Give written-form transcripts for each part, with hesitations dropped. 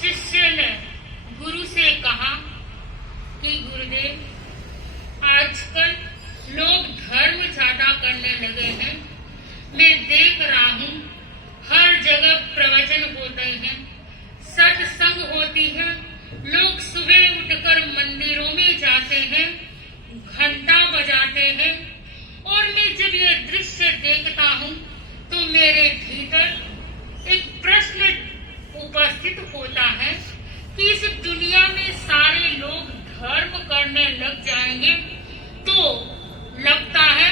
शिष्य ने गुरु से कहा कि गुरुदेव, आजकल लोग धर्म ज्यादा करने लगे हैं। मैं देख रहा हूँ हर जगह प्रवचन होते हैं, सत्संग होती है, लोग सुबह उठकर मंदिरों में जाते हैं, घंटा बजाते हैं, और मैं जब यह दृश्य देखता हूँ तो मेरे भीतर एक प्रश्न उपस्थित होता है कि इस दुनिया में सारे लोग धर्म करने लग जाएंगे तो लगता है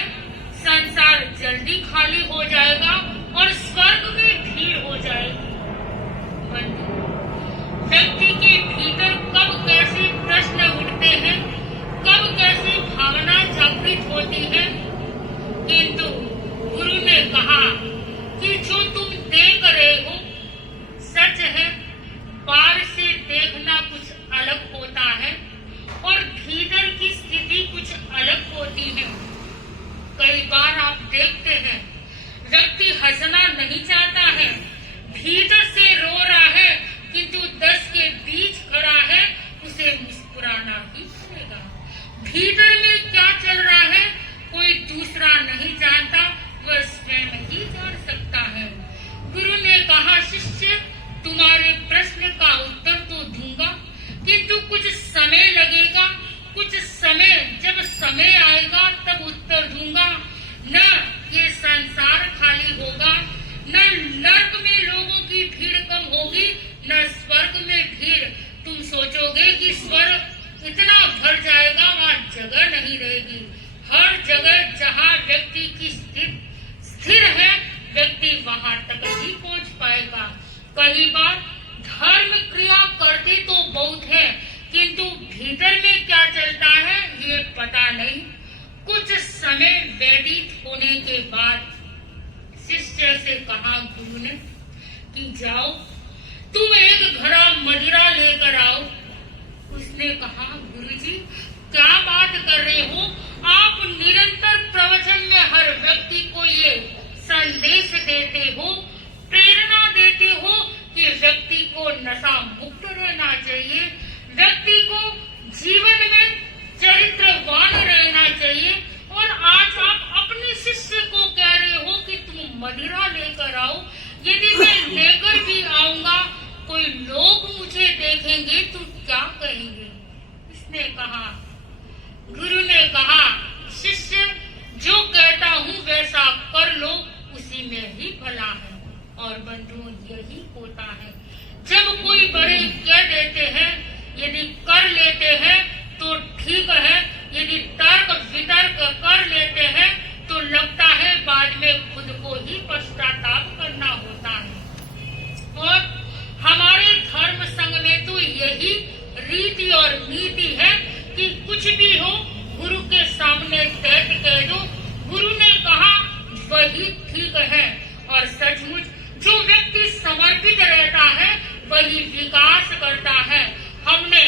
संसार जल्दी खाली हो जाएगा और स्वर्ग में भीड़ हो जाएगी। व्यक्ति के भीतर कब कैसे प्रश्न उठते हैं, कब कैसी भावना जागृत होती है, किंतु गुरु ने कहा कि जो तुम देख रहे हो सच है। बाहर से देखना कुछ अलग होता है और भीतर की स्थिति कुछ अलग होती है। कई बार आप देखते हैं व्यक्ति हंसना नहीं चाहता है, भीतर से रो रहा है, किंतु 10 के बीच खड़ा है, उसे मुस्कुराना ही पड़ेगा। भीतर में क्या चल रहा है कोई दूसरा नहीं जानता, वह स्वयं ही जान सकता है। गुरु ने कहा, शिष्य, तुम्हारे प्रश्न का उत्तर तो दूंगा, किंतु कुछ समय लगेगा, कुछ समय, जब समय आएगा तब उत्तर दूंगा। न ये संसार खाली होगा, न नर्क में लोगों की भीड़ कम होगी, न स्वर्ग में भीड़। तुम सोचोगे कि स्वर्ग इतना भर जाएगा, वहाँ जगह नहीं रहेगी। हर जगह जहाँ व्यक्ति की स्थिर है, व्यक्ति वहाँ तक ही पहुँच पाएगा। कई बार धर्म क्रिया करते तो बहुत है, किंतु भीतर में क्या चलता है ये पता नहीं। कुछ समय व्यतीत होने के बाद शिष्य से कहा गुरु ने कि जाओ तुम एक घड़ा मदिरा लेकर आओ। उसने कहा, गुरुजी क्या बात कर रहे हो आप? निरंतर प्रवचन में हर व्यक्ति को ये संदेश देते हो, प्रेरणा देते हो कि व्यक्ति को नशा मुक्त रहना चाहिए, व्यक्ति को जीवन में चरित्रवान रहना चाहिए, और आज आप अपने शिष्य को कह रहे हो कि तुम मदिरा लेकर आओ। यदि मैं लेकर भी आऊंगा, कोई लोग मुझे देखेंगे तो क्या कहेंगे? इसने कहा, गुरु ने कहा, शिष्य जो कहता हूँ वैसा कर लो, उसी में ही भला है। और बंधुओं, यही होता है। जब कोई बड़े कह देते हैं, यदि कर लेते हैं तो ठीक है, यदि तर्क वितर्क कर लेते हैं तो लगता है बाद में खुद को ही पश्चाताप करना होता है। और हमारे धर्म संघ में तो यही रीति और नीति है कि कुछ भी हो गुरु के सामने सत्य कह दो। गुरु ने कहा वही ठीक है, और सचमुच जो व्यक्ति समर्पित रहता है वही विकास करता है। हमने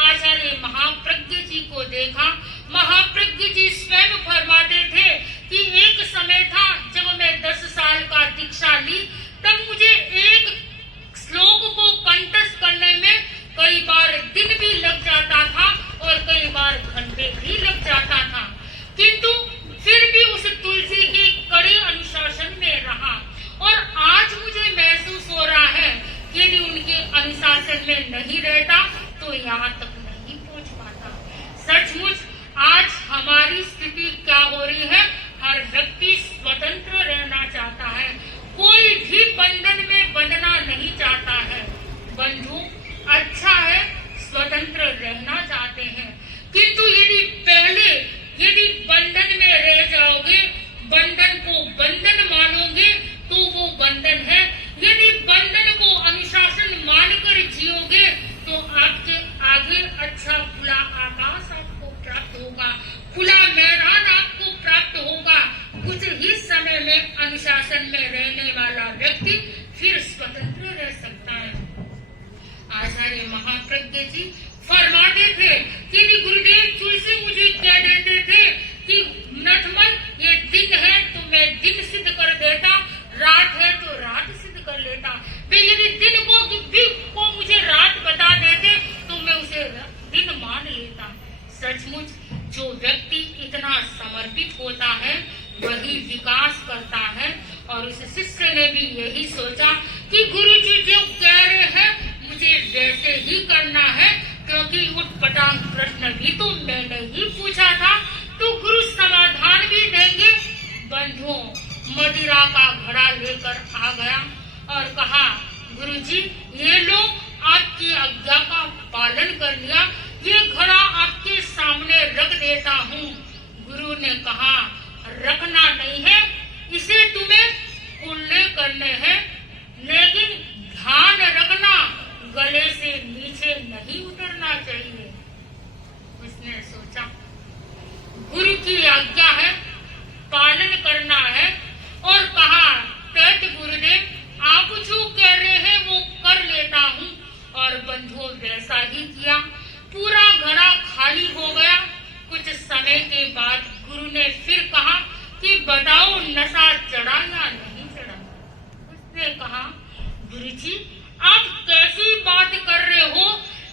आचार्य महाप्रज्ञ जी को देखा। महाप्रज्ञ जी स्वयं फरमाते थे कि एक समय था जब मैं 10 साल का दीक्षा ली, तब मुझे एक श्लोक को कंठस्थ करने में कई बार दिन भी लग जाता था और कई बार घंटे भी लग जाता था, किंतु फिर भी उस तुलसी के कड़े अनुशासन में रहा। और आज मुझे महसूस हो रहा है कि यदि उनके अनुशासन में नहीं रहता तो यहाँ तक नहीं पहुँच पाता। सचमुच आज हमारी स्थिति क्या हो रही है? हर व्यक्ति स्वतंत्र रहना चाहता है, कोई भी बंधन में बंधना नहीं चाहता है। बंधु, अच्छा है स्वतंत्र रहना चाहते हैं, किंतु यदि बंधन में रह जाओगे, बंधन को बंधन मानोगे तो वो बंधन है। यदि बंधन को अनुशासन मानकर जियोगे तो आपके आगे अच्छा खुला आकाश आपको प्राप्त होगा, खुला मैदान आपको प्राप्त होगा। कुछ ही समय में अनुशासन में रहने वाला व्यक्ति फिर स्वतंत्र रह सकता है। आचार्य महाप्रज्ञ जी फरमाते थे कि गुरुदेव तुलसी मुझे कह देते थे कि नथमन ये दिन है तो मैं दिन सिद्ध कर देता, रात है तो रात सिद्ध कर लेता। वे यदि दिन को मुझे रात गुरुजी, ये लो, आपकी आज्ञा का पालन कर लिया, ये घड़ा आपके सामने रख देता हूँ। गुरु ने कहा, रखना नहीं है, इसे तुम्हें उल्ले करने हैं, लेकिन ध्यान रखना, गले से नीचे नहीं उतरना चाहिए। उसने सोचा, गुरु की आज्ञा है, पालन करना है, और कहा, तैत गुरुदेव, आप जो कह रहे हैं वो कर लेता हूँ। और बंधुओं वैसा ही किया। पूरा घड़ा खाली हो गया। कुछ समय के बाद गुरु ने फिर कहा कि बताओ, नशा चढ़ा या नहीं चढ़ा? उसने कहा, गुरुजी, आप कैसी बात कर रहे हो?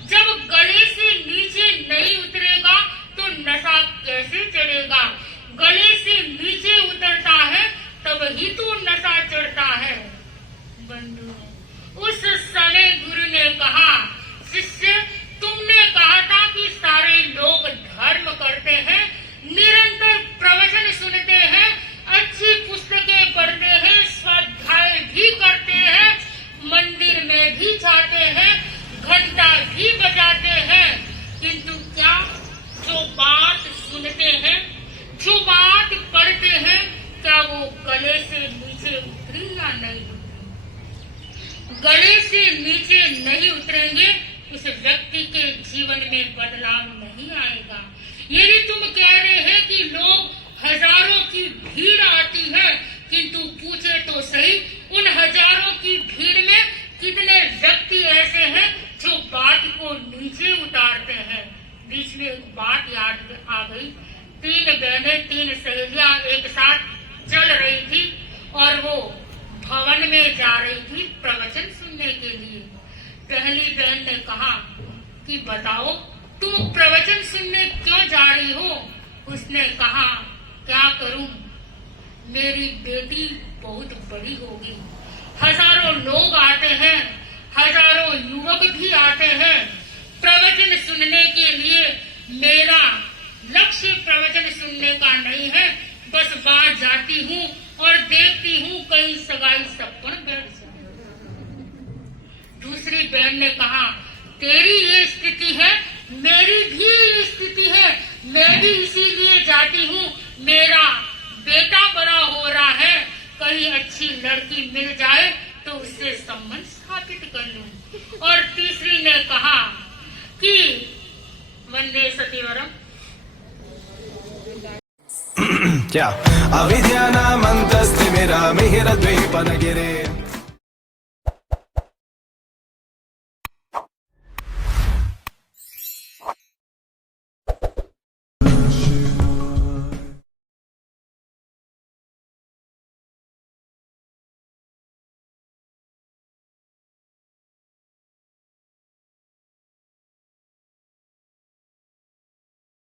जब गले से नीचे नहीं उतरेगा तो नशा कैसे चढ़ेगा? गले से नीचे उतरता है तब ही तो नशा चढ़ता है। बंधु, उस समय गुरु ने कहा, शिष्य, तुमने कहा था कि सारे लोग धर्म करते हैं, निरंतर प्रवचन सुनते हैं, अच्छी पुस्तकें पढ़ते हैं, स्वाध्याय भी करते हैं, मंदिर में भी जाते हैं, घंटा भी बजाते हैं, किंतु क्या जो बात सुनते हैं, जो बात पढ़ते हैं, क्या वो गले से नीचे उतरी या नहीं? गले से नीचे नहीं उतरेंगे, उस व्यक्ति के जीवन में बदलाव नहीं आएगा। यदि तुम कह रहे हैं कि लोग हजारों की भीड़ आती है, किंतु पूछे तो सही, उन हजारों की भीड़ में कितने व्यक्ति ऐसे हैं जो बात को नीचे उतारते हैं? बीच में एक बात याद आ गई। 3 बहनें, 3 सहेलियां एक साथ चल रही थी और वो भवन में जा रही थी प्रवचन सुनने के लिए। पहली बहन ने कहा कि बताओ, तुम प्रवचन सुनने क्यों जा रही हो? उसने कहा, क्या करूं, मेरी बेटी बहुत बड़ी होगी, हजारों लोग आते हैं, हजारों युवक भी आते हैं प्रवचन सुनने के लिए। मेरा लक्ष्य प्रवचन सुनने का नहीं है, बस बाहर जाती हूँ और देखती हूँ कहीं सगाई सपन बैठ जाए। दूसरी बहन ने कहा, तेरी ये स्थिति है, मेरी भी ये स्थिति है, मैं भी इसीलिए जाती हूँ, मेरा बेटा बड़ा हो रहा है, कहीं अच्छी लड़की मिल जाए तो उससे संबंध स्थापित कर लूं। और तीसरी ने कहा कि वंदे सतीवरम। क्या अविद्यानामन्तस्तिमिरमिहिरद्वीपनगिरे